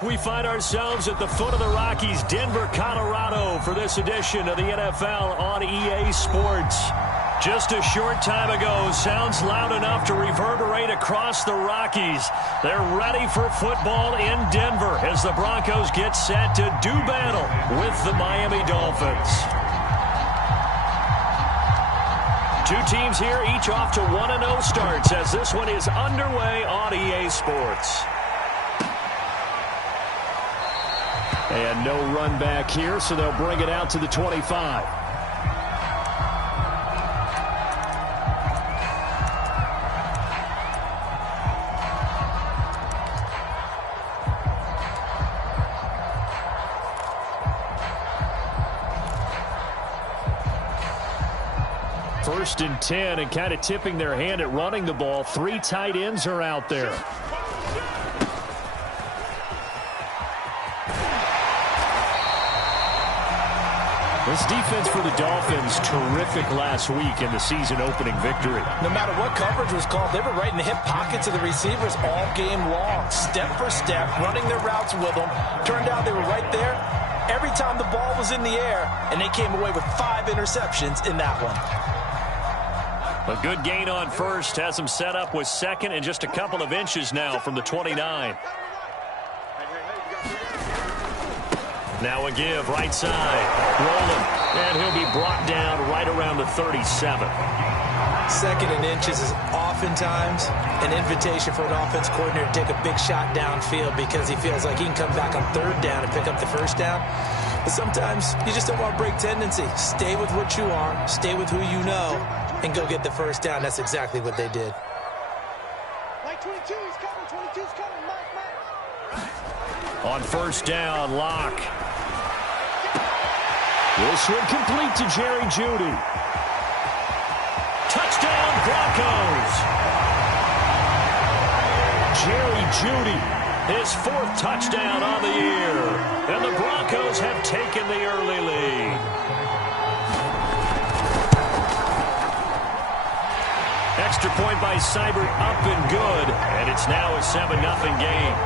We find ourselves at the foot of the Rockies, Denver, Colorado, for this edition of the NFL on EA Sports. Just a short time ago, sounds loud enough to reverberate across the Rockies. They're ready for football in Denver as the Broncos get set to do battle with the Miami Dolphins. Two teams here, each off to 1-0 starts as this one is underway on EA Sports. And no run back here, so they'll bring it out to the 25. First and 10, and kind of tipping their hand at running the ball. Three tight ends are out there. This defense for the Dolphins, terrific last week in the season-opening victory. No matter what coverage was called, they were right in the hip pockets of the receivers all game long. Step for step, running their routes with them. Turned out they were right there every time the ball was in the air, and they came away with 5 interceptions in that one. A good gain on first has them set up with second and just a couple of inches now from the 29. Now a give, right side, rolling, and he'll be brought down right around the 37. Second and inches is oftentimes an invitation for an offense coordinator to take a big shot downfield because he feels like he can come back on third down and pick up the first down. But sometimes you just don't want to break tendency. Stay with what you are, stay with who you know, and go get the first down. That's exactly what they did. Like 22, he's coming, 22's coming, Mike. On first down, Locke. This one complete to Jerry Jeudy. Touchdown, Broncos. Jerry Jeudy, his 4th touchdown on the year. And the Broncos have taken the early lead. Extra point by Seibert, up and good. And it's now a 7-0 game.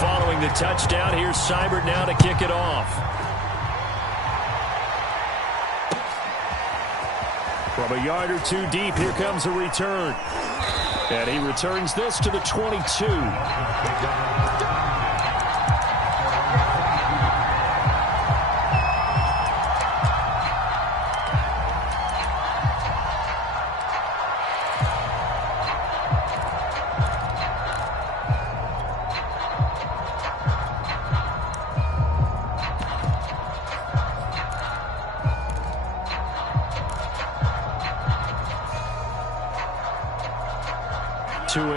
Following the touchdown, here's Seibert now to kick it off. From a yard or two deep, here comes a return. And he returns this to the 22.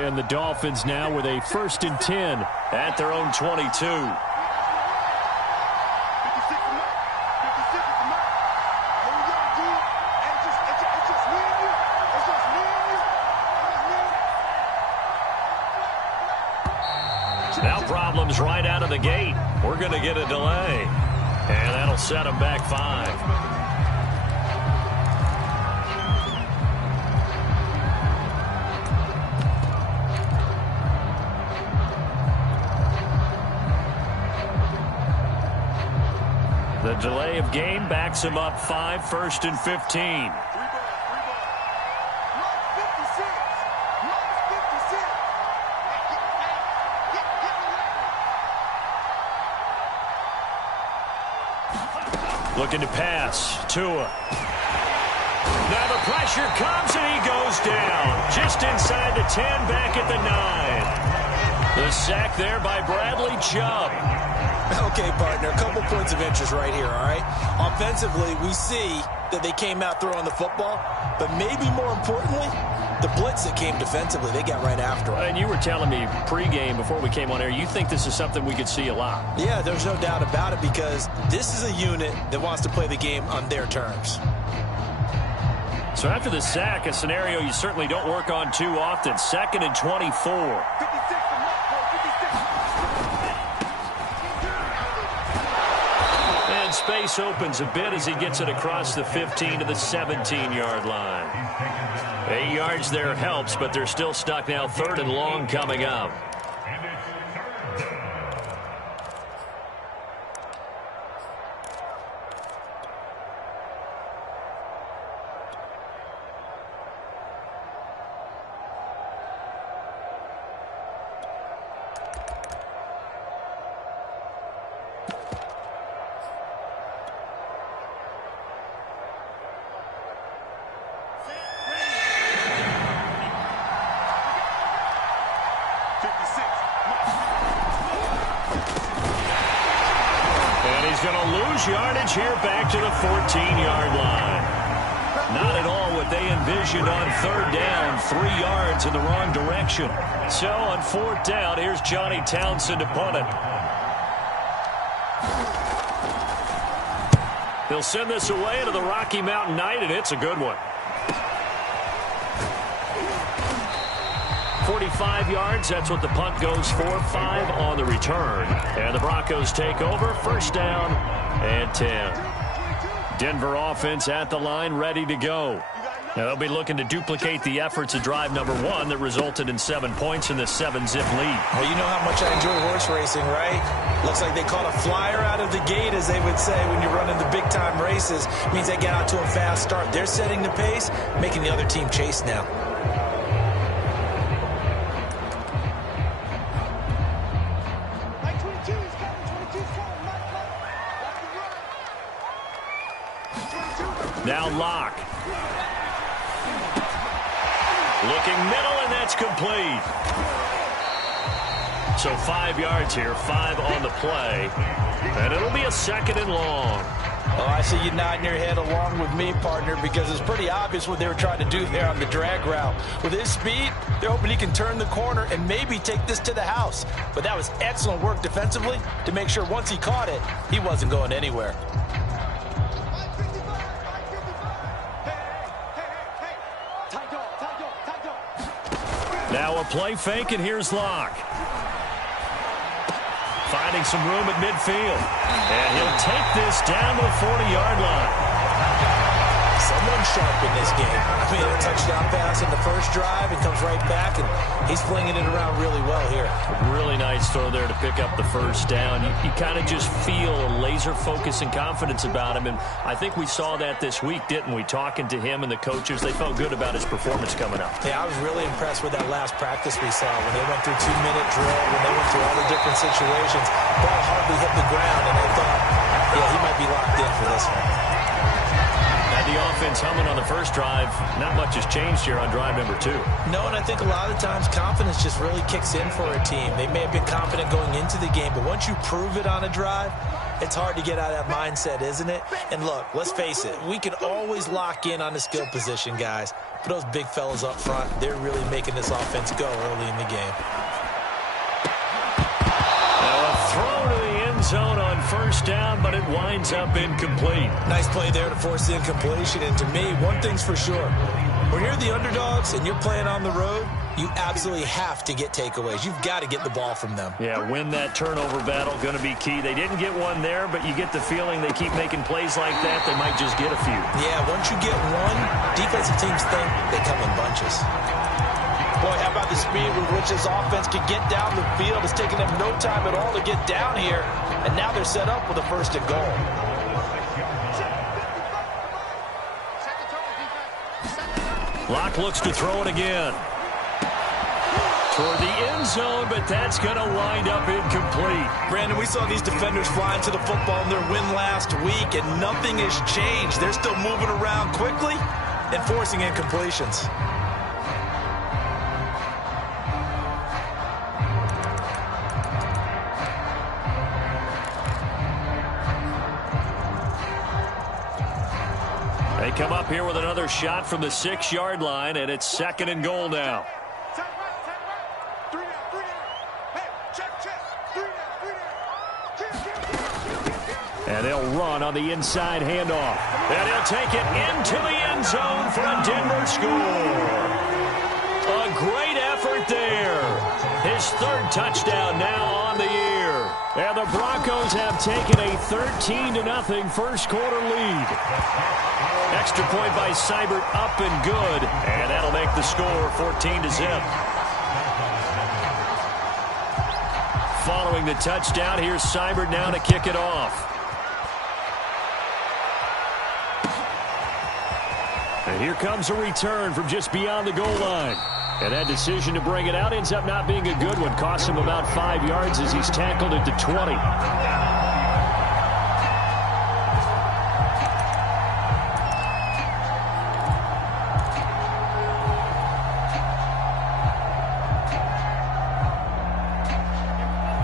And the Dolphins now with a 1st and 10 at their own 22. Now problems right out of the gate. We're going to get a delay. And that'll set them back 5. The delay of game backs him up 5, 1st and 15. Looking to pass. Tua. Now the pressure comes and he goes down. Just inside the 10, back at the 9. The sack there by Bradley Chubb. Okay, partner, a couple points of interest right here, all right? Offensively, we see that they came out throwing the football, but maybe more importantly, the blitz that came defensively, they got right after it. And you were telling me pregame before we came on air, you think this is something we could see a lot. Yeah, there's no doubt about it because this is a unit that wants to play the game on their terms. So after the sack, a scenario you certainly don't work on too often. 2nd and 24. space opens a bit as he gets it across the 15 to the 17-yard line. 8 yards there helps, but they're still stuck now. 3rd and long coming up. Yardage here back to the 14-yard line. Not at all what they envisioned on 3rd down. 3 yards in the wrong direction. So on 4th down, here's Johnny Townsend to punt it. They'll send this away into the Rocky Mountain Night, and it's a good one. 45 yards, that's what the punt goes for. 5 on the return. And the Broncos take over. 1st down and 10. Denver offense at the line, ready to go. Now they'll be looking to duplicate the efforts of drive number 1 that resulted in 7 points in the 7-zip lead. Well, you know how much I enjoy horse racing, right? Looks like they caught a flyer out of the gate, as they would say, when you're running the big-time races. It means they get out to a fast start. They're setting the pace, making the other team chase now. Now Locke. Looking middle, and that's complete. So 5 yards here, 5 on the play. And it'll be a 2nd and long. Oh, I see you nodding your head along with me, partner, because it's pretty obvious what they were trying to do there on the drag route. With his speed, they're hoping he can turn the corner and maybe take this to the house. But that was excellent work defensively to make sure once he caught it, he wasn't going anywhere. Now a play fake, and here's Locke. Finding some room at midfield. And he'll take this down to the 40-yard line. Someone sharp in this game. I mean, a touchdown pass in the first drive and comes right back, and he's flinging it around really well here. Really nice throw there to pick up the 1st down. You kind of just feel a laser focus and confidence about him, and I think we saw that this week, didn't we? Talking to him and the coaches, they felt good about his performance coming up. Yeah, I was really impressed with that last practice we saw when they went through 2-minute drill, when they went through all the different situations. Ball hardly hit the ground, and I thought, yeah, he might be locked in for this one. The offense humming on the first drive. Not much has changed here on drive number 2. No, and I think a lot of times confidence just really kicks in for a team. They may have been confident going into the game, but once you prove it on a drive, it's hard to get out of that mindset, isn't it? And look, let's face it, we can always lock in on the skill position, guys. But those big fellas up front, they're really making this offense go early in the game. Now a throw to the end zone on 1st down, but it winds up incomplete. Nice play there to force the incompletion. And to me, one thing's for sure. When you're the underdogs and you're playing on the road, you absolutely have to get takeaways. You've got to get the ball from them. Yeah, win that turnover battle, going to be key. They didn't get one there, but you get the feeling they keep making plays like that, they might just get a few. Yeah, once you get one, defensive teams think they come in bunches. Boy, how about the speed with which this offense can get down the field? It's taking them no time at all to get down here, and now they're set up with a 1st and goal. Locke looks to throw it again. Toward the end zone, but that's going to wind up incomplete. Brandon, we saw these defenders flying to the football in their win last week, and nothing has changed. They're still moving around quickly and forcing incompletions. They come up here with another shot from the 6-yard line, and it's 2nd and goal now. And they'll run on the inside handoff. And he'll take it into the end zone for a Denver score. A great effort there. his third touchdown now on the year. And the Broncos have taken a 13-0 first quarter lead. Extra point by Seibert up and good. And that'll make the score 14-0. Following the touchdown, here's Seibert now to kick it off. And here comes a return from just beyond the goal line. And that decision to bring it out ends up not being a good one. Costs him about 5 yards as he's tackled it to 20.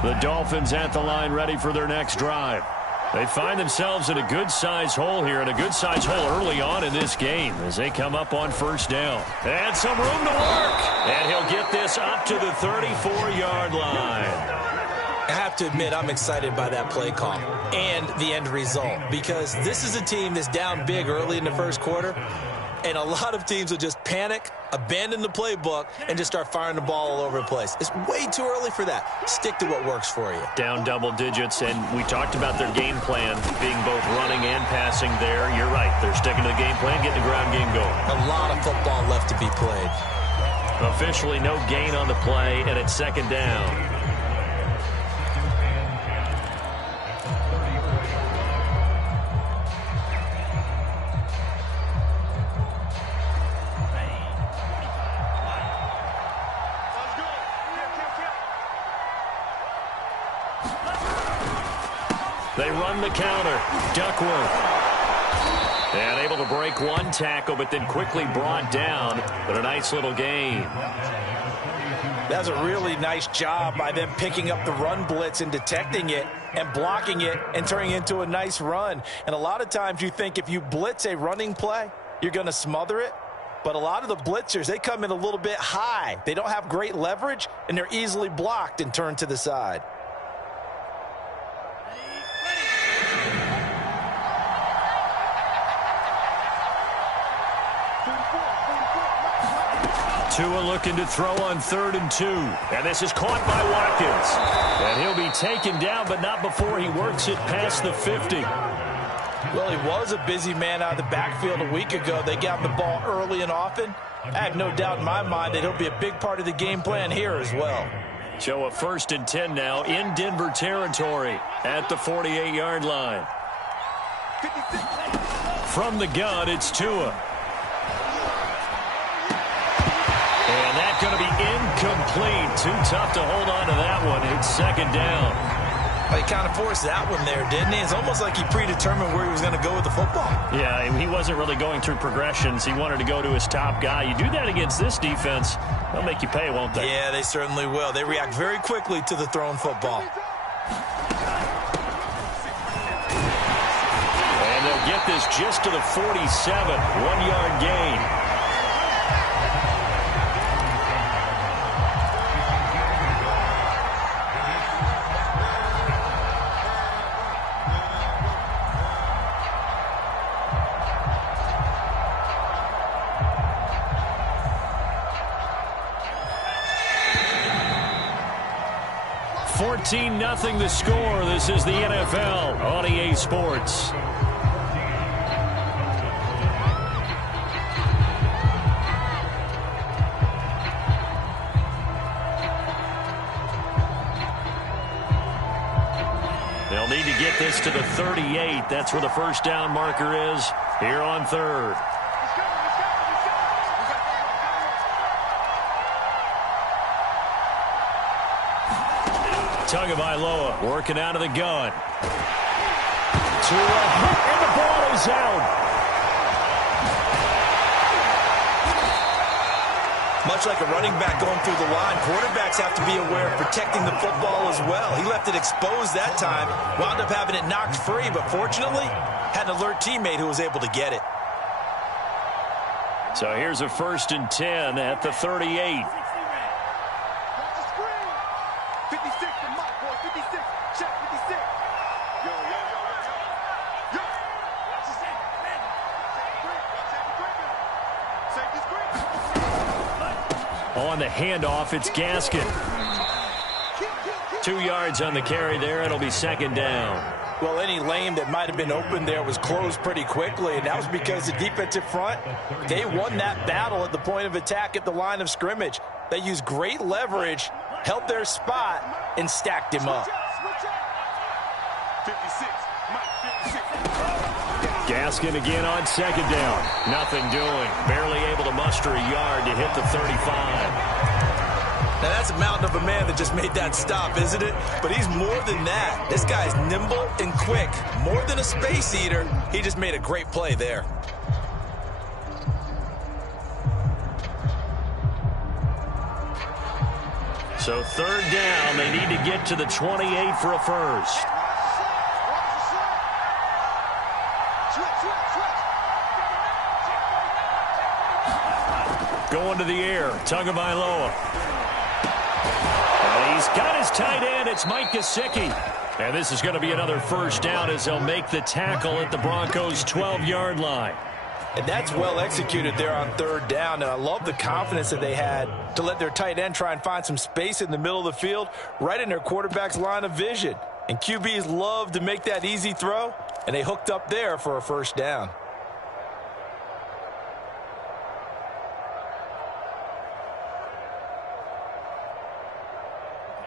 The Dolphins at the line ready for their next drive. They find themselves in a good-sized hole here, and a good-sized hole early on in this game as they come up on first down. And some room to work. And he'll get this up to the 34-yard line. I have to admit, I'm excited by that play call and the end result, because this is a team that's down big early in the first quarter, and a lot of teams will just panic, abandon the playbook, and just start firing the ball all over the place. It's way too early for that. Stick to what works for you. Down double digits, and we talked about their game plan being both running and passing there. You're right. They're sticking to the game plan, getting the ground game going. A lot of football left to be played. Officially no gain on the play, and it's second down. They run the counter. Duckworth. And able to break one tackle, but then quickly brought down. But a nice little gain. That's a really nice job by them picking up the run blitz and detecting it and blocking it and turning it into a nice run. And a lot of times you think if you blitz a running play, you're going to smother it. But a lot of the blitzers, they come in a little bit high. They don't have great leverage, and they're easily blocked and turned to the side. Tua looking to throw on 3rd and 2. And this is caught by Watkins. And he'll be taken down, but not before he works it past the 50. Well, he was a busy man out of the backfield a week ago. They got him the ball early and often. I have no doubt in my mind that he'll be a big part of the game plan here as well. So a 1st and 10 now in Denver territory at the 48-yard line. From the gun, it's Tua. And that's going to be incomplete. Too tough to hold on to that one. It's second down. Well, he kind of forced that one there, didn't he? It's almost like he predetermined where he was going to go with the football. Yeah, he wasn't really going through progressions. He wanted to go to his top guy. You do that against this defense, they'll make you pay, won't they? Yeah, they certainly will. They react very quickly to the thrown football. And they'll get this just to the 47. 1-yard gain. Nothing the score. This is the NFL on EA Sports. They'll need to get this to the 38. That's where the first down marker is here on 3rd. Tagovailoa working out of the gun. To a hit, and the ball is out. Much like a running back going through the line, quarterbacks have to be aware of protecting the football as well. He left it exposed that time, wound up having it knocked free, but fortunately, had an alert teammate who was able to get it. So here's a 1st and 10 at the 38. On the handoff, it's Gaskin. 2 yards on the carry there. It'll be second down. Well, any lane that might have been open there was closed pretty quickly, and that was because the defensive front, they won that battle at the point of attack at the line of scrimmage. They used great leverage, held their spot, and stacked him up. 56, Mike, 56. Gaskin again on second down. Nothing doing. Barely able to muster a yard to hit the 35. Now, that's a mountain of a man that just made that stop, isn't it? But he's more than that. This guy's nimble and quick. More than a space eater, he just made a great play there. So third down, they need to get to the 28 for a first. Going to the air, Tagovailoa. And he's got his tight end. It's Mike Gesicki. And this is going to be another first down as they'll make the tackle at the Broncos' 12-yard line. And that's well executed there on third down. And I love the confidence that they had to let their tight end try and find some space in the middle of the field, right in their quarterback's line of vision. And QBs love to make that easy throw, and they hooked up there for a first down.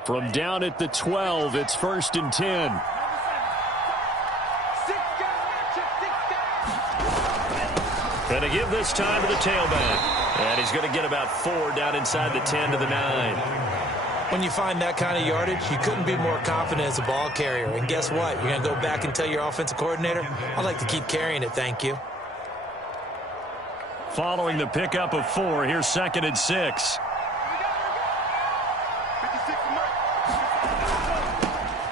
From down at the 12, it's 1st and 10. Going to give this time to the tailback. And he's going to get about 4 down inside the 10 to the 9. When you find that kind of yardage, you couldn't be more confident as a ball carrier. And guess what? You're going to go back and tell your offensive coordinator, I'd like to keep carrying it, thank you. Following the pickup of 4, here's 2nd and 6.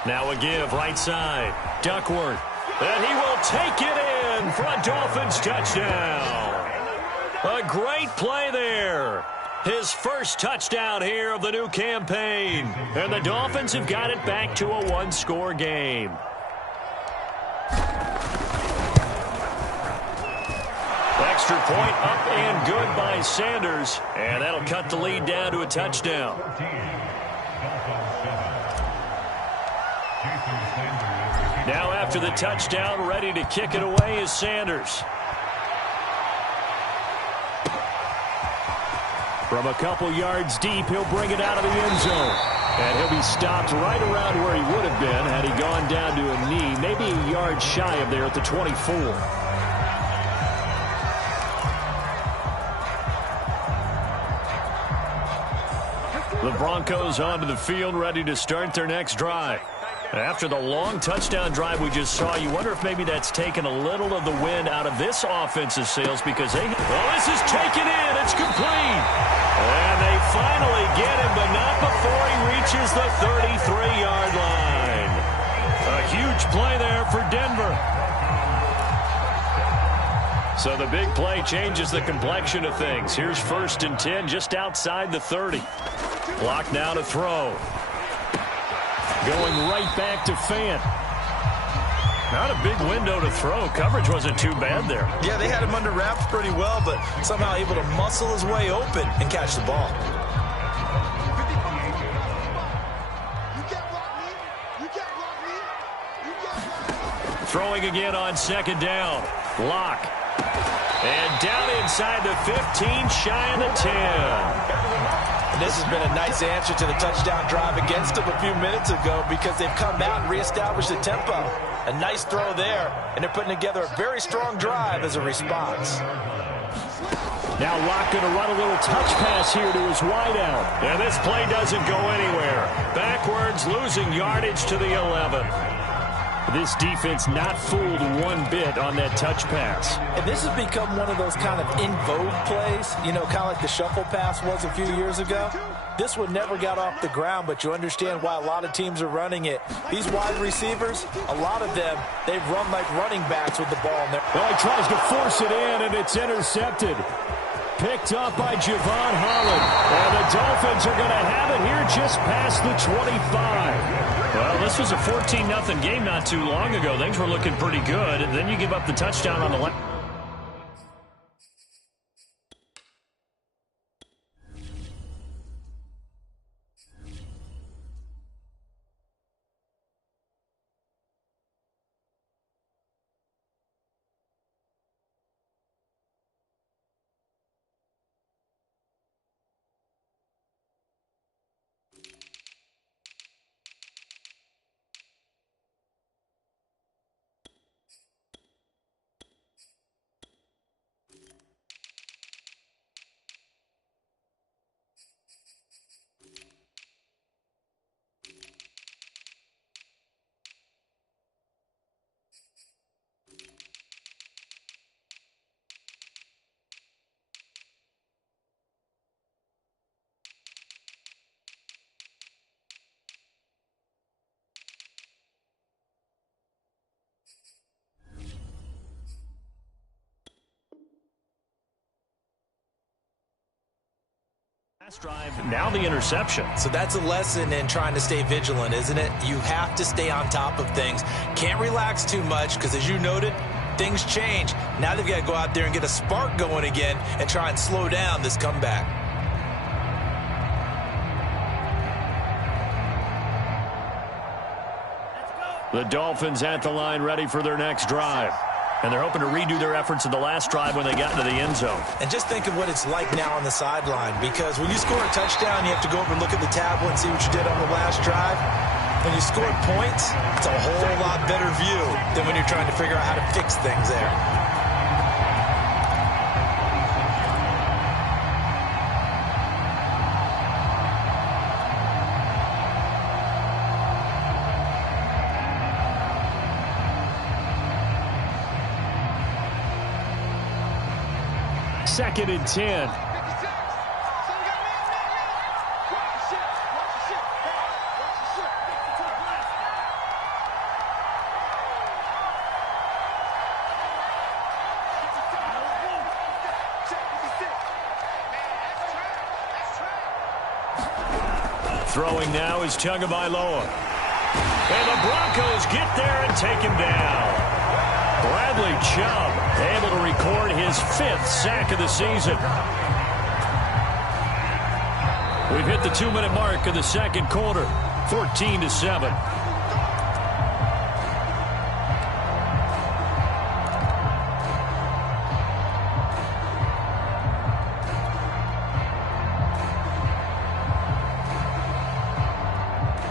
Now a give, right side. Duckworth. And he will take it in for a Dolphins touchdown. A great play there. His first touchdown here of the new campaign. And the Dolphins have got it back to a one-score game. Extra point up and good by Sanders. And that'll cut the lead down to a touchdown. Now after the touchdown, ready to kick it away is Sanders. From a couple yards deep, he'll bring it out of the end zone. And he'll be stopped right around where he would have been had he gone down to a knee, maybe a yard shy of there at the 24. The Broncos onto the field, ready to start their next drive. After the long touchdown drive we just saw, you wonder if maybe that's taken a little of the wind out of this offensive sails because they... Well, this is taken in. It's complete. And they finally get him, but not before he reaches the 33-yard line. A huge play there for Denver. So the big play changes the complexion of things. Here's 1st and 10 just outside the 30. Clock now to throw. Going right back to Fant. Not a big window to throw. Coverage wasn't too bad there. Yeah, they had him under wraps pretty well, but somehow able to muscle his way open and catch the ball. Throwing again on 2nd down. Lock. And down inside the 15, shy of the 10. And this has been a nice answer to the touchdown drive against them a few minutes ago because they've come out and reestablished the tempo. A nice throw there, and they're putting together a very strong drive as a response. Now Locke going to run a little touch pass here to his wideout. And this play doesn't go anywhere. Backwards, losing yardage to the 11. This defense not fooled one bit on that touch pass. And this has become one of those kind of in vogue plays, you know, kind of like the shuffle pass was a few years ago. This one never got off the ground, but you understand why a lot of teams are running it. These wide receivers, a lot of them, they run like running backs with the ball in there. Well, he tries to force it in, and it's intercepted. Picked up by Javon Holland. And the Dolphins are going to have it here just past the 25. Well, this was a 14-0 game not too long ago. Things were looking pretty good. And then you give up the touchdown on the left. Last drive, now the interception. So that's a lesson in trying to stay vigilant, isn't it? You have to stay on top of things. Can't relax too much because, as you noted, things change. Now they've got to go out there and get a spark going again and try and slow down this comeback. The Dolphins at the line ready for their next drive. And they're hoping to redo their efforts in the last drive when they got into the end zone. And just think of what it's like now on the sideline, because when you score a touchdown, you have to go over and look at the tablet and see what you did on the last drive. When you score points, it's a whole lot better view than when you're trying to figure out how to fix things there. Second and 10. Throwing now is Tagovailoa. And the Broncos get there and take him down. Bradley Chubb able to record his 5th sack of the season. We've hit the 2-minute mark of the second quarter, 14-7.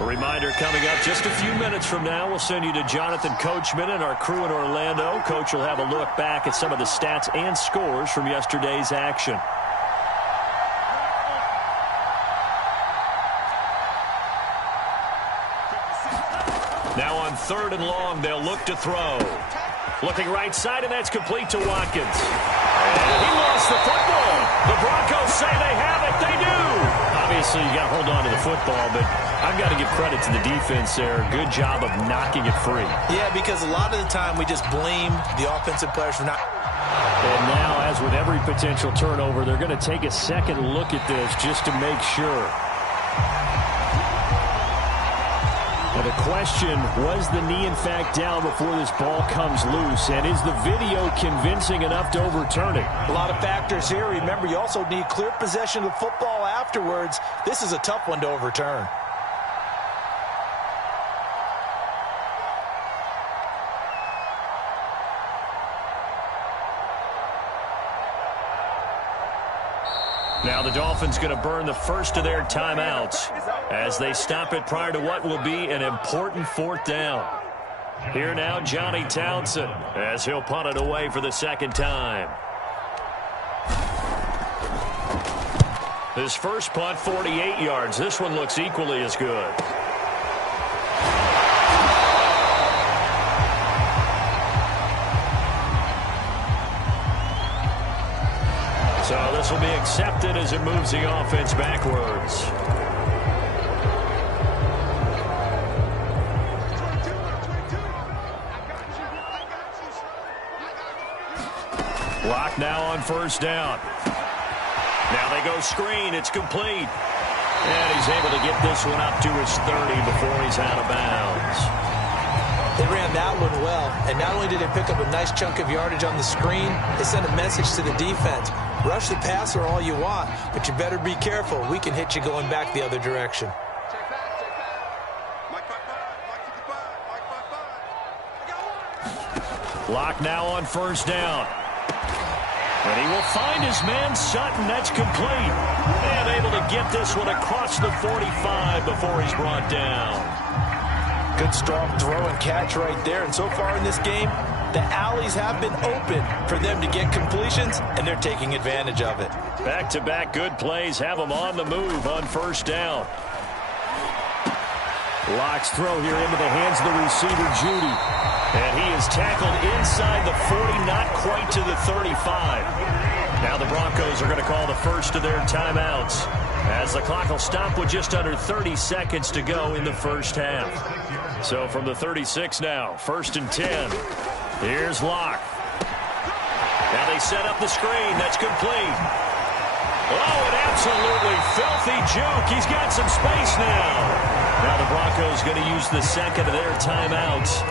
Reminder coming up just a few minutes from now. We'll send you to Jonathan Coachman and our crew in Orlando. Coach will have a look back at some of the stats and scores from yesterday's action. Now on 3rd and long, they'll look to throw. Looking right side, and that's complete to Watkins. And he lost the football. The Broncos say they have it. They do. Obviously, you got to hold on to the football, but I've got to give credit to the defense there. Good job of knocking it free. Yeah, because a lot of the time we just blame the offensive players for not. And now, as with every potential turnover, they're going to take a second look at this just to make sure. And the question, was the knee in fact down before this ball comes loose? And is the video convincing enough to overturn it? A lot of factors here. Remember, you also need clear possession of the football afterwards. This is a tough one to overturn. Now the Dolphins going to burn the first of their timeouts as they stop it prior to what will be an important 4th down. Here now, Johnny Townsend, as he'll punt it away for the second time. His first punt, 48 yards. This one looks equally as good. So this will be accepted as it moves the offense backwards. Lock now on 1st down. Now they go screen. It's complete. And he's able to get this one up to his 30 before he's out of bounds. They ran that one well. And not only did they pick up a nice chunk of yardage on the screen, they sent a message to the defense. Rush the passer all you want, but you better be careful. We can hit you going back the other direction. Lock now on 1st down. And he will find his man Sutton. That's complete. And able to get this one across the 45 before he's brought down. Good strong throw and catch right there. And so far in this game, the alleys have been open for them to get completions, and they're taking advantage of it. Back-to-back good plays have them on the move on 1st down. Lock's throw here into the hands of the receiver, Judy. And he is tackled inside the 40, not quite to the 35. Now the Broncos are going to call the first of their timeouts, as the clock will stop with just under 30 seconds to go in the first half. So from the 36 now, 1st and 10. Here's Locke. Now they set up the screen. That's complete. Oh, an absolutely filthy juke. He's got some space now. Now the Broncos going to use the second of their timeouts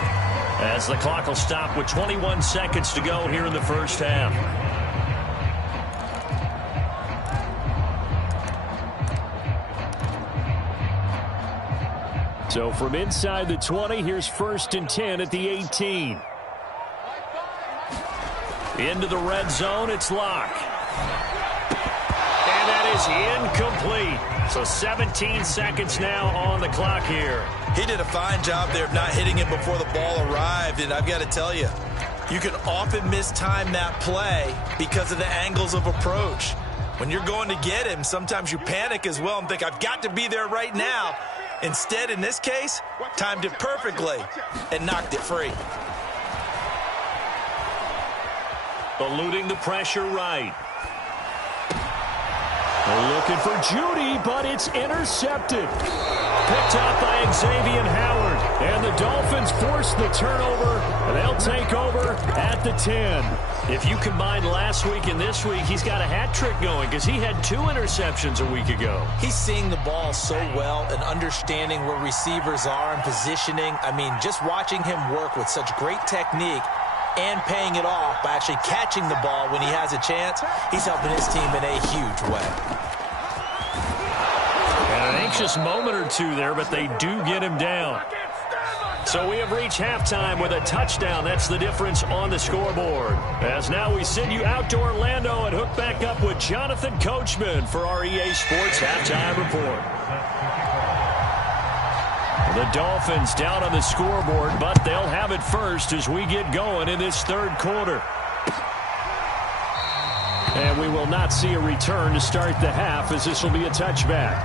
as the clock will stop with 21 seconds to go here in the first half. So from inside the 20, here's 1st and 10 at the 18. Into the red zone, it's Locke. And that is incomplete. So 17 seconds now on the clock here. He did a fine job there of not hitting it before the ball arrived, and I've got to tell you, you can often mistime that play because of the angles of approach. When you're going to get him, sometimes you panic as well and think, I've got to be there right now. Instead, in this case, timed it perfectly and knocked it free. Eluding the pressure right. Looking for Judy, but it's intercepted. Picked up by Xavier Howard. And the Dolphins force the turnover, and they'll take over at the 10. If you combine last week and this week, he's got a hat trick going because he had 2 interceptions a week ago. He's seeing the ball so well and understanding where receivers are and positioning. I mean, just watching him work with such great technique and paying it off by actually catching the ball when he has a chance, he's helping his team in a huge way. And an anxious moment or two there, but they do get him down. So we have reached halftime with a touchdown. That's the difference on the scoreboard. As now we send you out to Orlando and hook back up with Jonathan Coachman for our EA Sports Halftime Report. The Dolphins down on the scoreboard, but they'll have it first as we get going in this third quarter. And we will not see a return to start the half as this will be a touchback.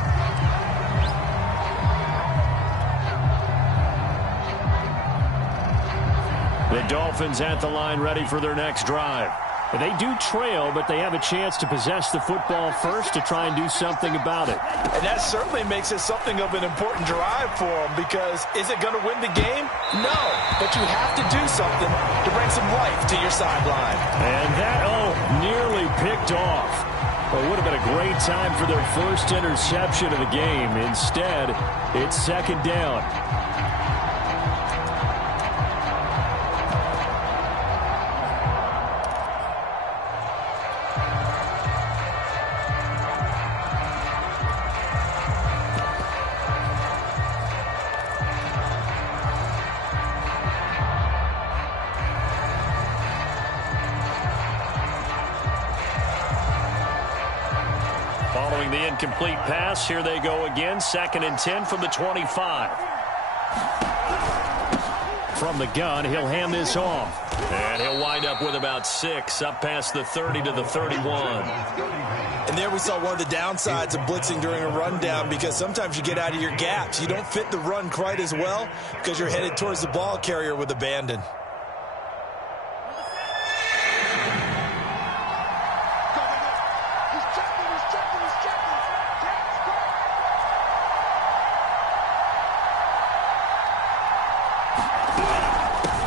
The Dolphins at the line ready for their next drive. They do trail, but they have a chance to possess the football first to try and do something about it. And that certainly makes it something of an important drive for them because is it going to win the game? No, but you have to do something to bring some life to your sideline. And that, nearly picked off. Well, it would have been a great time for their first interception of the game. Instead, it's second down. Following the incomplete pass, here they go again. 2nd and 10 from the 25. From the gun, he'll hand this off. And he'll wind up with about 6, up past the 30 to the 31. And there we saw one of the downsides of blitzing during a rundown because sometimes you get out of your gaps. You don't fit the run quite as well because you're headed towards the ball carrier with abandon.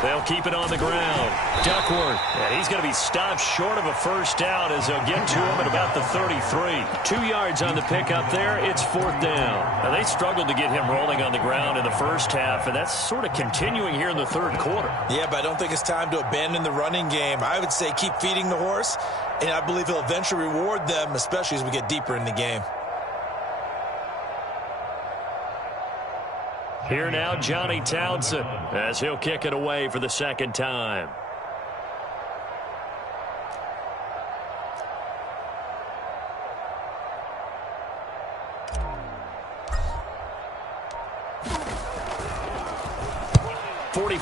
They'll keep it on the ground. Duckworth, and he's going to be stopped short of a first down as they'll get to him at about the 33. 2 yards on the pickup there. It's 4th down. Now, they struggled to get him rolling on the ground in the first half, and that's sort of continuing here in the third quarter. Yeah, but I don't think it's time to abandon the running game. I would say keep feeding the horse, and I believe he'll eventually reward them, especially as we get deeper in the game. Here now, Johnny Townsend, as he'll kick it away for the second time.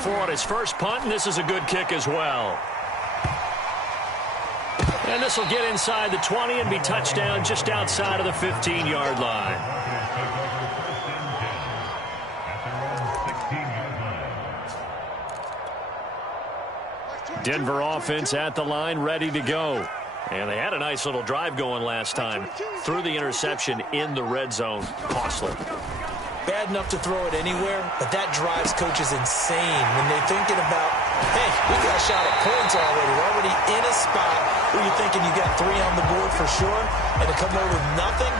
On his first punt, and this is a good kick as well. And this will get inside the 20 and be touchdown just outside of the 15-yard line. Denver offense at the line, ready to go. And they had a nice little drive going last time. Threw the interception in the red zone. Costly. Bad enough to throw it anywhere, but that drives coaches insane when they're thinking about, hey, we got to shot at points already. We're already in a spot where you're thinking you got 3 on the board for sure, and to come away with nothing,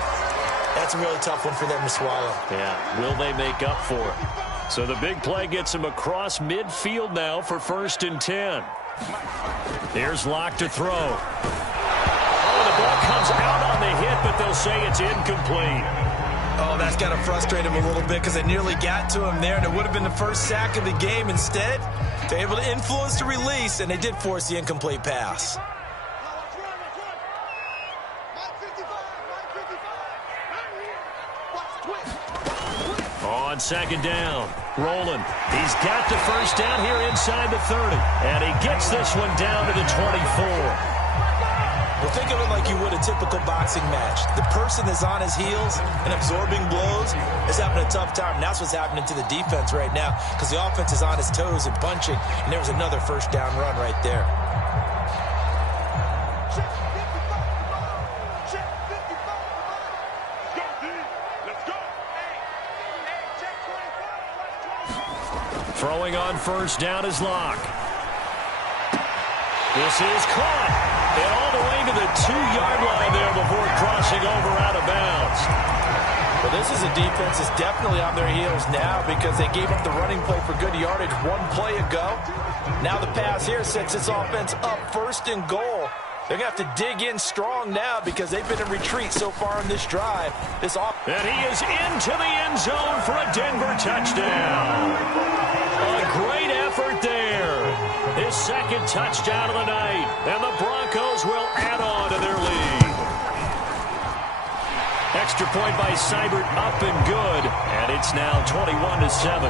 that's a really tough one for them to swallow. Yeah, will they make up for it? So the big play gets him across midfield now for 1st and 10. Here's Locke to throw. Oh, the ball comes out on the hit, but they'll say it's incomplete. Oh, that's got to frustrate him a little bit because they nearly got to him there, and it would have been the first sack of the game. Instead, they're able to influence the release, and they did force the incomplete pass. On 2nd down, rolling. He's got the 1st down here inside the 30. And he gets this one down to the 24. Well, think of it like you would a typical boxing match. The person that's on his heels and absorbing blows is having a tough time. And that's what's happening to the defense right now because the offense is on his toes and punching. And there was another 1st down run right there. Throwing on 1st down is Locke. This is caught. And all the way to the 2-yard line there before crossing over out of bounds. Well, this is a defense that's definitely on their heels now because they gave up the running play for good yardage 1 play ago. Now the pass here sets this offense up 1st and goal. They're going to have to dig in strong now because they've been in retreat so far in this drive. And he is into the end zone for a Denver touchdown. A great effort there. His 2nd touchdown of the night. And the Broncos will add on to their lead. Extra point by Seibert up and good. And it's now 21-7.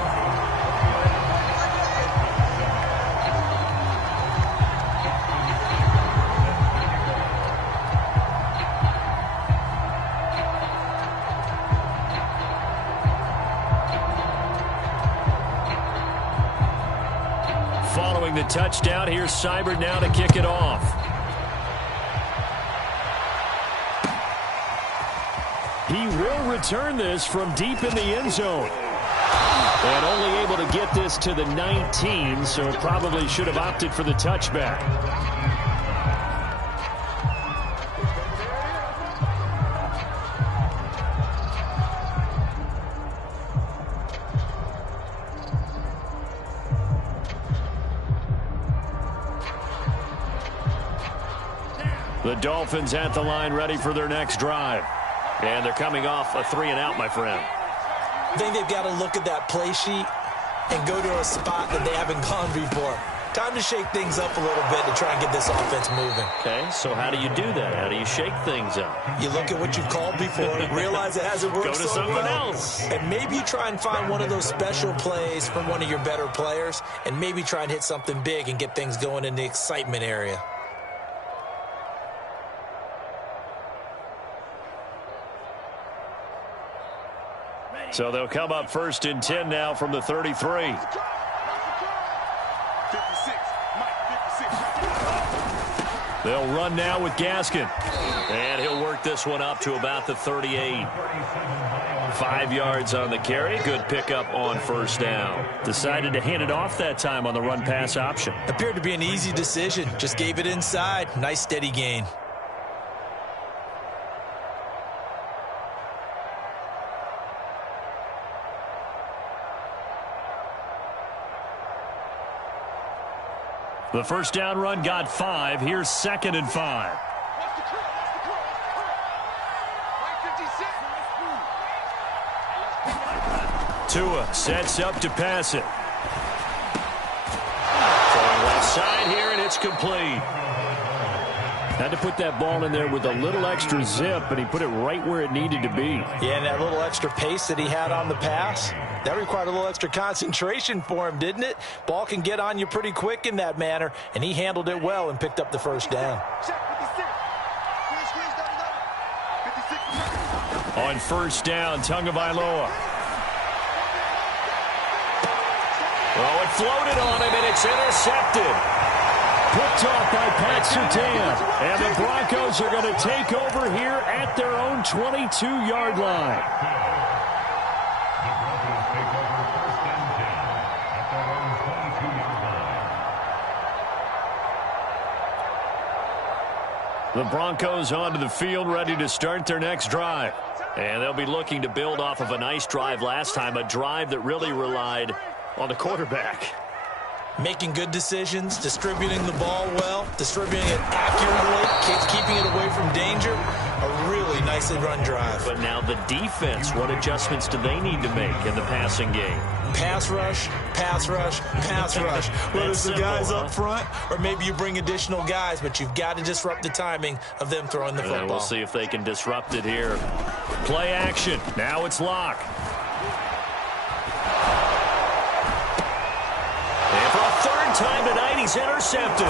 Following the touchdown, here's Seibert now to kick it off. He will return this from deep in the end zone. And only able to get this to the 19, so probably should have opted for the touchback. The Dolphins at the line ready for their next drive. And they're coming off a 3-and-out, my friend. I think they've got to look at that play sheet and go to a spot that they haven't gone before. Time to shake things up a little bit to try and get this offense moving. Okay, so how do you do that? How do you shake things up? You look at what you've called before, realize it hasn't worked Go to so something well, else. and maybe you try and find one of those special plays from one of your better players, and maybe try and hit something big and get things going in the excitement area. So they'll come up 1st and 10 now from the 33. 56. Mike, 56. They'll run now with Gaskin. And he'll work this one up to about the 38. 5 yards on the carry. Good pickup on 1st down. Decided to hand it off that time on the run-pass option. Appeared to be an easy decision. Just gave it inside. Nice steady gain. The 1st down run got 5. Here's 2nd and 5. Tua sets up to pass it. Throwing left side here, and it's complete. Had to put that ball in there with a little extra zip, and he put it right where it needed to be. Yeah, and that little extra pace that he had on the pass, that required a little extra concentration for him, didn't it? Ball can get on you pretty quick in that manner, and he handled it well and picked up the 1st down. On 1st down, Tagovailoa. Oh, it floated on him, and it's intercepted. Picked off by Pat Surtain. And the Broncos are going to take over here at their own 22-yard line. The Broncos onto the field, ready to start their next drive. And they'll be looking to build off of a nice drive last time, a drive that really relied on the quarterback. Making good decisions, distributing the ball well, distributing it accurately, keeping it away from danger. A really nicely run drive. But now the defense, what adjustments do they need to make in the passing game? Pass rush, pass rush, pass rush. Whether it's the guys up front or maybe you bring additional guys, but you've got to disrupt the timing of them throwing the football. We'll see if they can disrupt it here. Play action. Now it's Locke. And for a third time tonight, he's intercepted.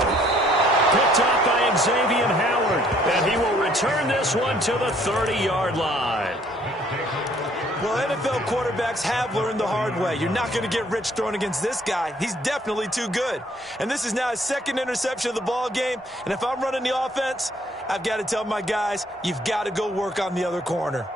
Picked up by Xavier Howard. And he will return this one to the 30-yard line. Well, NFL quarterbacks have learned the hard way. You're not going to get rich throwing against this guy. He's definitely too good. And this is now his second interception of the ball game. And if I'm running the offense, I've got to tell my guys, you've got to go work on the other corner.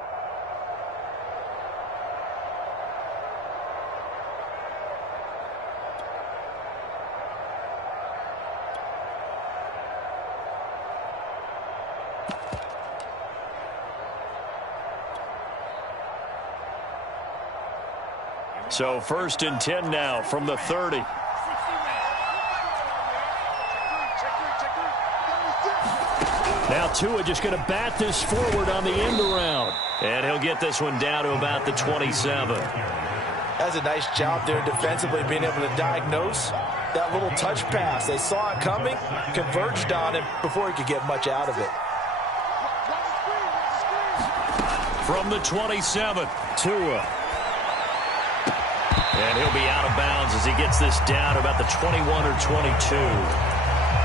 So 1st and 10 now from the 30. Now Tua just going to bat this forward on the end around. And he'll get this one down to about the 27. That's a nice job there defensively, being able to diagnose that little touch pass. They saw it coming, converged on it before he could get much out of it. From the 27, Tua. And he'll be out of bounds as he gets this down about the 21 or 22.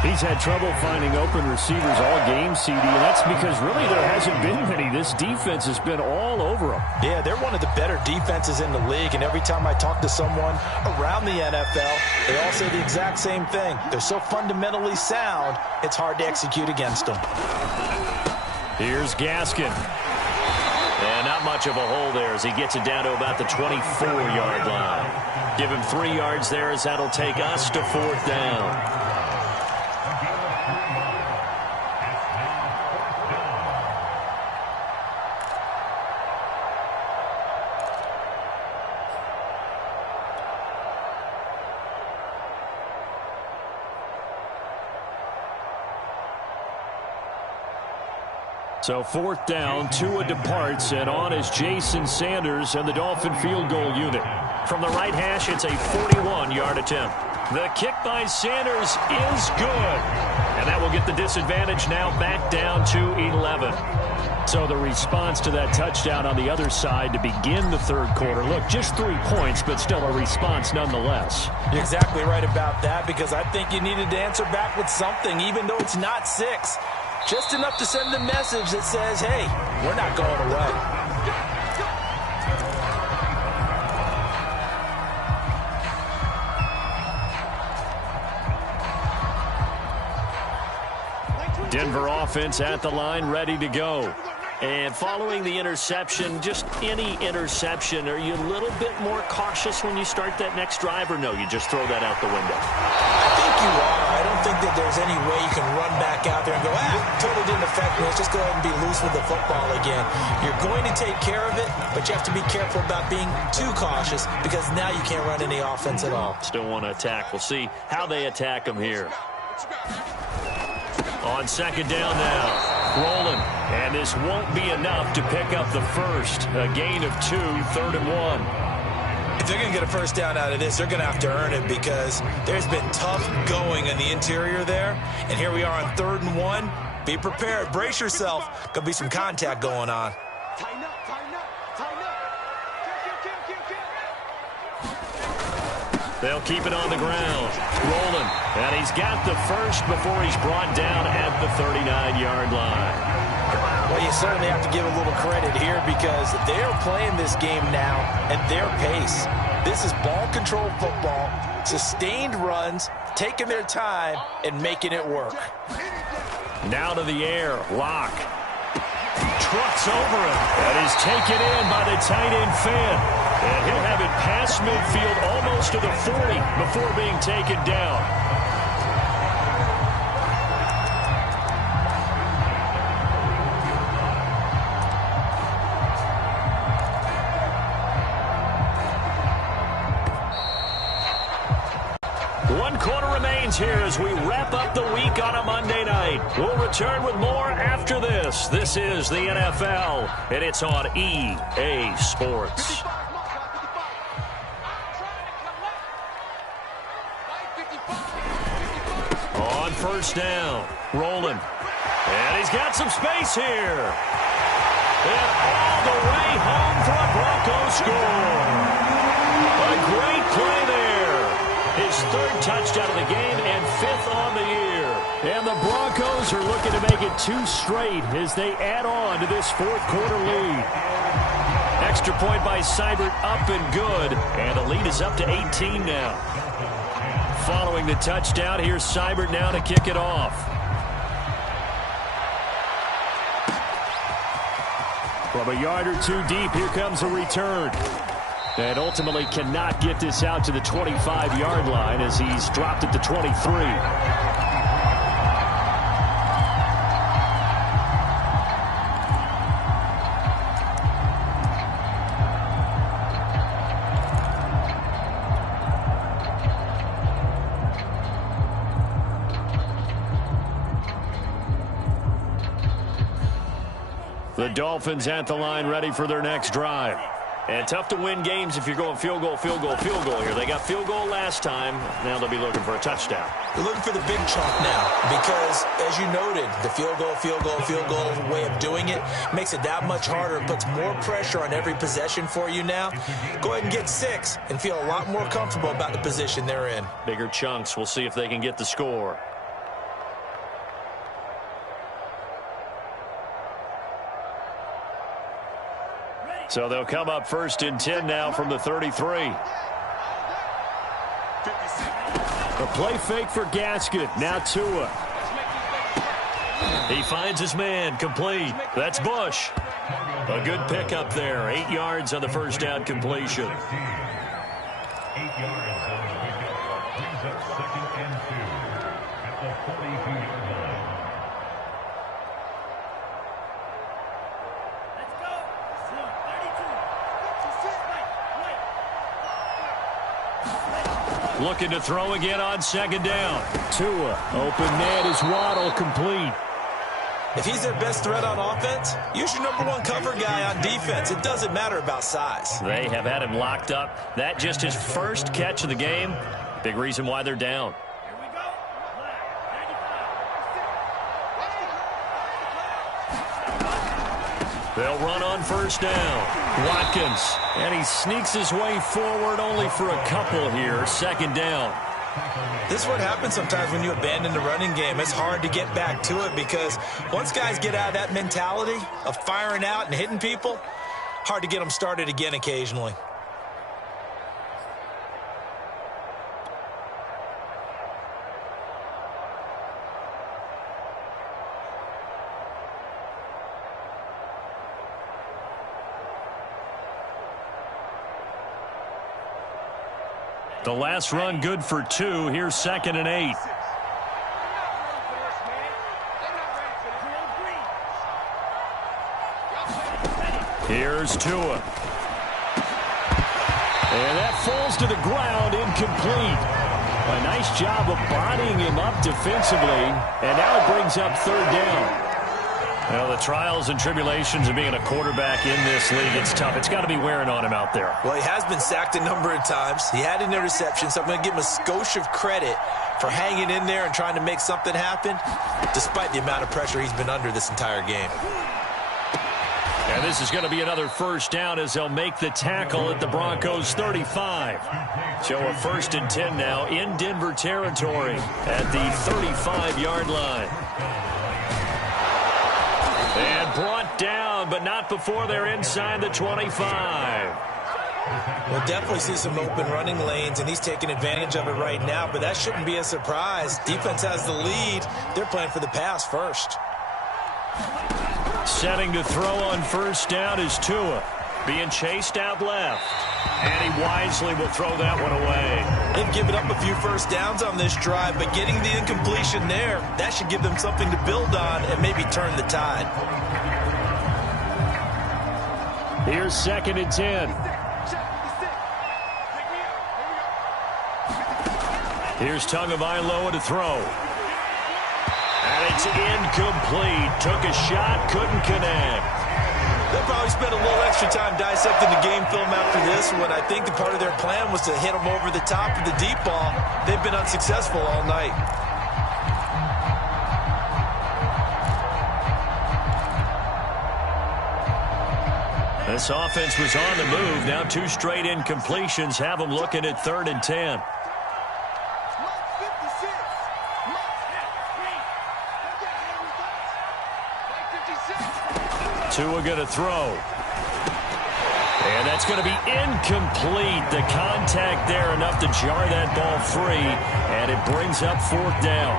He's had trouble finding open receivers all game, CD, and that's because really there hasn't been many. This defense has been all over him. Yeah, they're one of the better defenses in the league, and every time I talk to someone around the NFL, they all say the exact same thing. They're so fundamentally sound, it's hard to execute against them. Here's Gaskin. And not much of a hole there as he gets it down to about the 24-yard line. Give him 3 yards there as that'll take us to 4th down. So 4th down, Tua departs, and on is Jason Sanders and the Dolphin field goal unit. From the right hash, it's a 41-yard attempt. The kick by Sanders is good. And that will get the disadvantage now back down to 11. So the response to that touchdown on the other side to begin the 3rd quarter. Look, just 3 points, but still a response nonetheless. You're exactly right about that, because I think you needed to answer back with something, even though it's not 6. Just enough to send a message that says, hey, we're not going away. Denver offense at the line, ready to go. And following the interception, just any interception, are you a little bit more cautious when you start that next drive, or no, you just throw that out the window? I think you are. I don't think that there's any way you can run back out there and go, totally didn't affect me. Let's just go ahead and be loose with the football again. You're going to take care of it, but you have to be careful about being too cautious, because now you can't run any offense at all. Still want to attack. We'll see how they attack them here. On 2nd down now. Rolling, and this won't be enough to pick up the first. A gain of 2, 3rd and 1. If they're going to get a first down out of this, they're going to have to earn it, because there's been tough going in the interior there. And here we are on 3rd and 1. Be prepared. Brace yourself. Going to be some contact going on. Tighten up, tighten up, tighten up. They'll keep it on the ground. Rolling. And he's got the first before he's brought down at the 39-yard line. Well, you certainly have to give a little credit here, because they are playing this game now at their pace. This is ball control football, sustained runs, taking their time, and making it work. Now to the air. Locke. Trucks over him. That is taken in by the tight end Fan. And he'll have it past midfield almost to the 40 before being taken down. things here as we wrap up the week on a Monday night. We'll return with more after this. This is the NFL, and it's on EA Sports. On first down, rolling. And he's got some space here. And all the way home for a Broncos score. A great play there. His third touchdown of the game and fifth on the year. And the Broncos are looking to make it 2 straight as they add on to this fourth quarter lead. Extra point by Seibert up and good. And the lead is up to 18 now. Following the touchdown, here's Seibert now to kick it off. From a yard or 2 deep, here comes a return. And ultimately cannot get this out to the 25-yard line as he's dropped at the 23. The Dolphins at the line ready for their next drive. And tough to win games if you're going field goal, field goal, field goal here. They got field goal last time. Now they'll be looking for a touchdown. They're looking for the big chunk now because, as you noted, the field goal way of doing it makes it that much harder and puts more pressure on every possession for you now. Go ahead and get 6 and feel a lot more comfortable about the position they're in. Bigger chunks. We'll see if they can get the score. So they'll come up first and 10 now from the 33. A play fake for Gaskin. Now Tua. He finds his man. Complete. That's Bush. A good pickup there. 8 yards on the first down completion. 8 yards on the pickup. Brings up 2nd and 2 at the 42-yard line. Looking to throw again on 2nd down. Tua, open net is Waddle, complete. If he's their best threat on offense, use your #1 cover guy on defense. It doesn't matter about size. They have had him locked up. That just his first catch of the game. Big reason why they're down. They'll run on first down. Watkins, and he sneaks his way forward only for a couple here. 2nd down. This is what happens sometimes when you abandon the running game. It's hard to get back to it because once guys get out of that mentality of firing out and hitting people, hard to get them started again occasionally. The last run good for 2. Here's 2nd and 8. Here's Tua. And that falls to the ground, incomplete. A nice job of bodying him up defensively. And now it brings up 3rd down. Well, the trials and tribulations of being a quarterback in this league, it's tough. It's got to be wearing on him out there. Well, he has been sacked a number of times. He had an interception, so I'm going to give him a skosh of credit for hanging in there and trying to make something happen, despite the amount of pressure he's been under this entire game. And this is going to be another first down as they'll make the tackle at the Broncos 35. So a 1st and 10 now in Denver territory at the 35-yard line. And brought down, but not before they're inside the 25. We'll definitely see some open running lanes, and he's taking advantage of it right now, but that shouldn't be a surprise. Defense has the lead. They're playing for the pass first. Setting to throw on first down is Tua. Being chased out left. And he wisely will throw that one away. They've given up a few first downs on this drive, but getting the incompletion there, that should give them something to build on and maybe turn the tide. Here's 2nd and 10. Here's Tagovailoa to throw. And it's incomplete. Took a shot, couldn't connect. They'll probably spend a little extra time dissecting the game film after this one. I think the part of their plan was to hit them over the top of the deep ball. They've been unsuccessful all night. This offense was on the move. Now 2 straight incompletions have them looking at 3rd and 10. Tua going to throw. And that's going to be incomplete. The contact there enough to jar that ball free. And it brings up 4th down.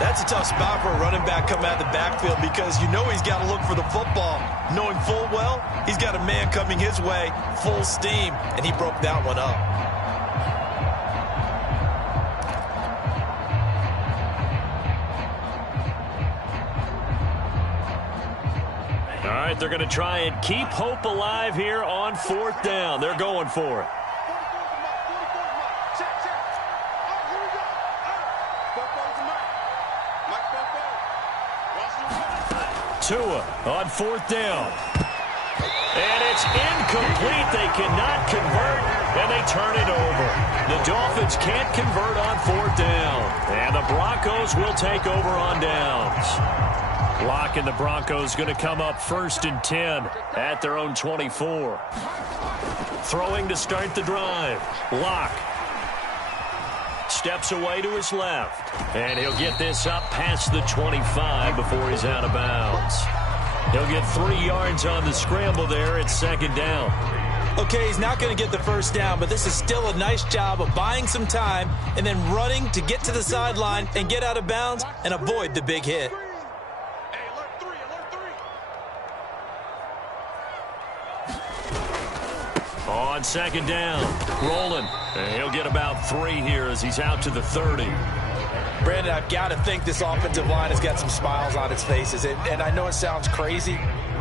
That's a tough spot for a running back coming out of the backfield because you know he's got to look for the football. Knowing full well, he's got a man coming his way, full steam, and he broke that one up. All right, they're going to try and keep hope alive here on 4th down. They're going for it. Tua on 4th down. And it's incomplete. They cannot convert, and they turn it over. The Dolphins can't convert on 4th down. And the Broncos will take over on downs. Lock and the Broncos going to come up 1st and 10 at their own 24. Throwing to start the drive. Lock. Steps away to his left. And he'll get this up past the 25 before he's out of bounds. He'll get 3 yards on the scramble there at 2nd down. Okay, he's not going to get the 1st down, but this is still a nice job of buying some time and then running to get to the sideline and get out of bounds and avoid the big hit. On 2nd down, rolling. And he'll get about 3 here as he's out to the 30. Brandon, I've got to think this offensive line has got some smiles on its faces. And I know it sounds crazy,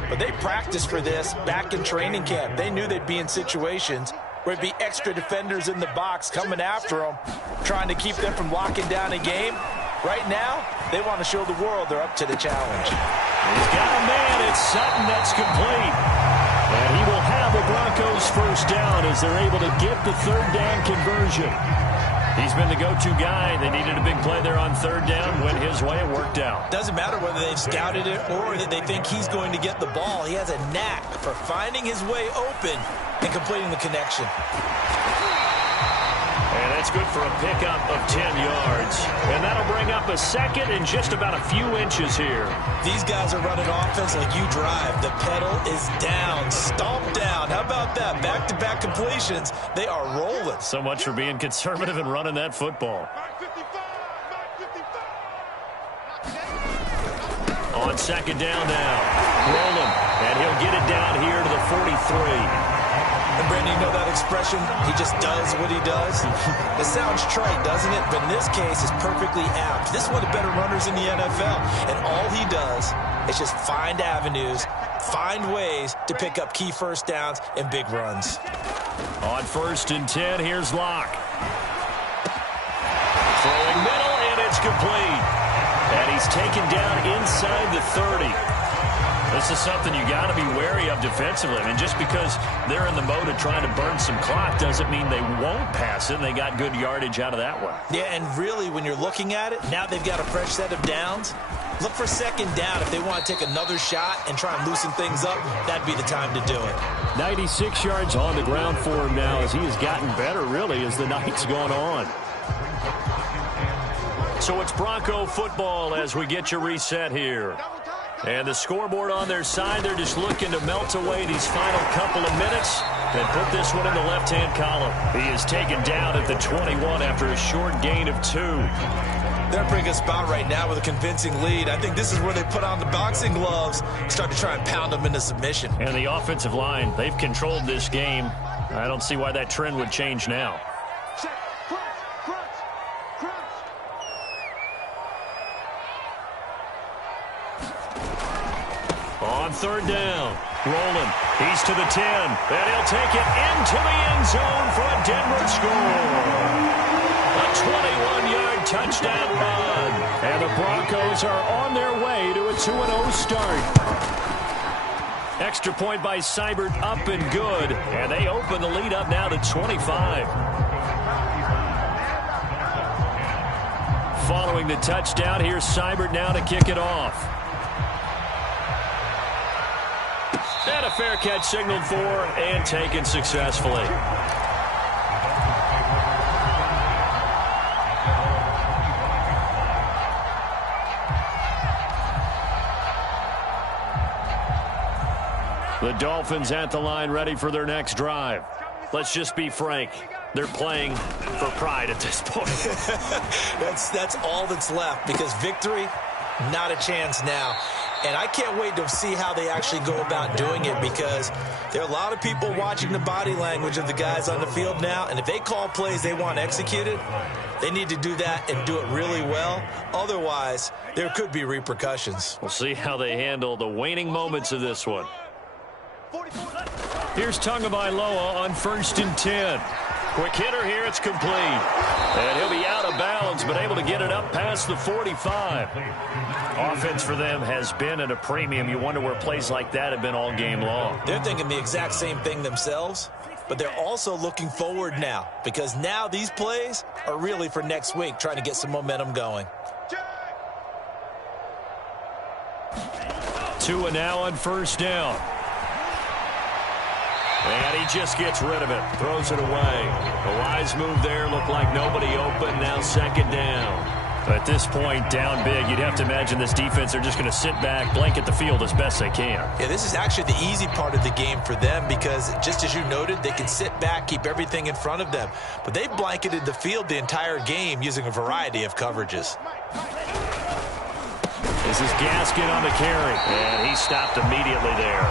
but they practiced for this back in training camp. They knew they'd be in situations where it'd be extra defenders in the box coming after them, trying to keep them from locking down a game. Right now, they want to show the world they're up to the challenge. He's got a man. It's Sutton. That's complete. And he will have the Broncos 1st down as they're able to get the 3rd down conversion. He's been the go-to guy. They needed a big play there on 3rd down. Went his way. It worked out. Doesn't matter whether they've scouted it or that they think he's going to get the ball. He has a knack for finding his way open and completing the connection. And that's good for a pickup of 10 yards. And that'll bring up a 2nd and just about a few inches here. These guys are running offense like you drive. The pedal is down, stomped down. How about that? Back-to-back completions. They are rolling. So much for being conservative and running that football. On 2nd down now. Rolling. And he'll get it down here to the 43. And Brandon, you know that expression? He just does what he does. It sounds trite, doesn't it? But in this case, it's perfectly apt. This is one of the better runners in the NFL. And all he does is just find avenues, find ways to pick up key 1st downs and big runs. On 1st and 10, here's Locke. Throwing middle, and it's complete. And he's taken down inside the 30. This is something you got to be wary of defensively. I mean, just because they're in the mode of trying to burn some clock doesn't mean they won't pass it. And they got good yardage out of that one. Yeah, and really, when you're looking at it, now they've got a fresh set of downs. Look for 2nd down. If they want to take another shot and try and loosen things up, that'd be the time to do it. 96 yards on the ground for him now as he has gotten better, really, as the night's gone on. So it's Bronco football as we get you reset here. And the scoreboard on their side, they're just looking to melt away these final couple of minutes and put this one in the left-hand column. He is taken down at the 21 after a short gain of 2. They're in a pretty good spot right now with a convincing lead. I think this is where they put on the boxing gloves and start to try and pound them into submission. And the offensive line, they've controlled this game. I don't see why that trend would change now. On 3rd down, rolling. He's to the 10, and he'll take it into the end zone for a Denver score. A 21-yard touchdown run. And the Broncos are on their way to a 2-0 start. Extra point by Seibert, up and good. And they open the lead up now to 25. Following the touchdown, here's Seibert now to kick it off. And a fair catch signaled for and taken successfully. The Dolphins at the line, ready for their next drive. Let's just be frank. They're playing for pride at this point. That's all that's left, because victory, not a chance now. And I can't wait to see how they actually go about doing it, because there are a lot of people watching the body language of the guys on the field now. And if they call plays they want executed, they need to do that and do it really well. Otherwise, there could be repercussions. We'll see how they handle the waning moments of this one. Here's Tagovailoa on 1st and 10. Quick hitter here, it's complete. And he'll be out of bounds, but able to get it up past the 45. Offense for them has been at a premium. You wonder where plays like that have been all game long. They're thinking the exact same thing themselves, but they're also looking forward now, because now these plays are really for next week, trying to get some momentum going. Tua now on 1st down. And he just gets rid of it. Throws it away. A wise move there. Looked like nobody open. Now 2nd down. At this point, down big, you'd have to imagine this defense are just going to sit back, blanket the field as best they can. Yeah, this is actually the easy part of the game for them, because just as you noted, they can sit back, keep everything in front of them. But they've blanketed the field the entire game using a variety of coverages. This is Gaskin on the carry. And he stopped immediately there.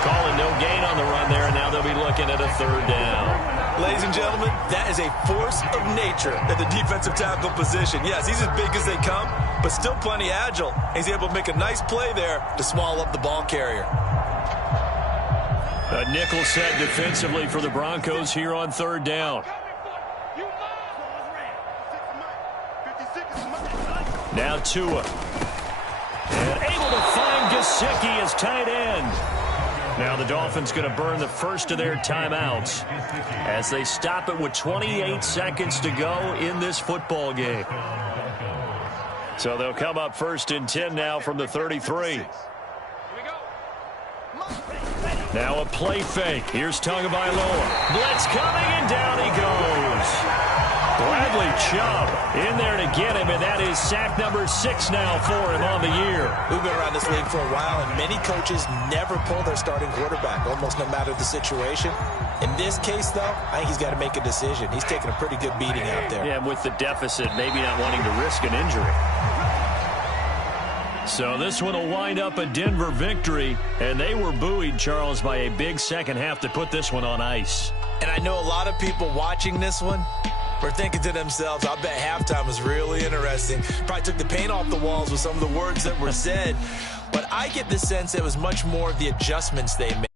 Calling no gain on the run there, and now they'll be looking at a 3rd down. Ladies and gentlemen, that is a force of nature at the defensive tackle position. Yes, he's as big as they come, but still plenty agile. He's able to make a nice play there to swallow up the ball carrier. A nickel set defensively for the Broncos here on 3rd down. Now Tua. And able to find Gesicki as tight end. Now the Dolphins going to burn the first of their timeouts as they stop it with 28 seconds to go in this football game. So they'll come up 1st and 10 now from the 33. Now a play fake. Here's Tagovailoa. Blitz coming, and down he goes. Bradley Chubb in there to get him, and that is sack number 6 now for him on the year. We've been around this league for a while, and many coaches never pull their starting quarterback, almost no matter the situation. In this case, though, I think he's got to make a decision. He's taking a pretty good beating out there. Yeah, and with the deficit, maybe not wanting to risk an injury. So this one will wind up a Denver victory, and they were buoyed, Charles, by a big second half to put this one on ice. And I know a lot of people watching this one were thinking to themselves, I bet halftime was really interesting. Probably took the paint off the walls with some of the words that were said. But I get the sense it was much more of the adjustments they made.